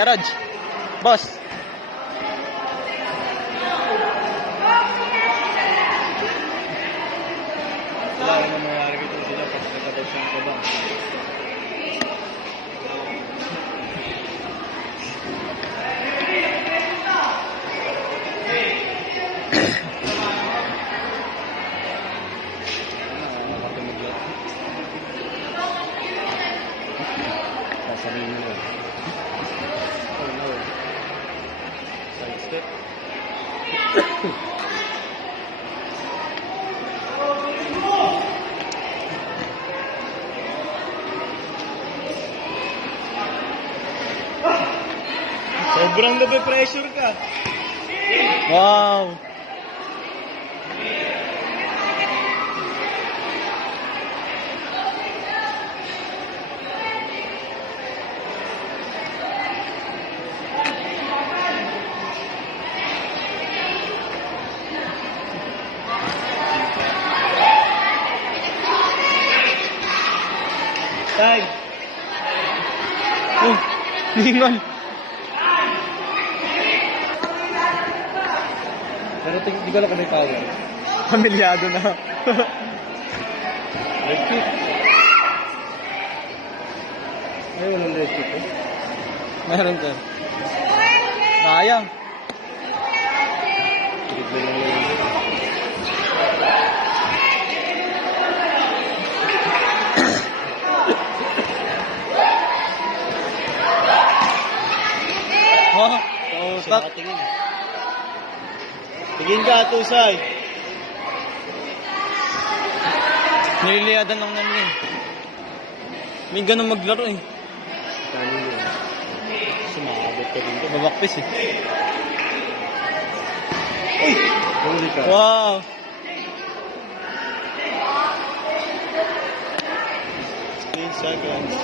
Garage. Boss. Wala rin ang mga rito sila pag nagkatapos ng kabang. Sasabihin mo. Oh no. Side step. Sobrang nape-pressure ka. Wow. Tay. Oh, lingon. Pero di ko lang kung may power. Pamilyado na. Red kick. Ay, walang red kick eh. Meron ka. Sayang. Triple lang yun. Oh, Siya nakatingin. Tingin ka, Tusay. nililiyadan lang namin eh. May ganun maglaro eh. Paano yun? Sumakabot ka din. Babakpis eh. Uy! Huli ka. Wow. Seconds.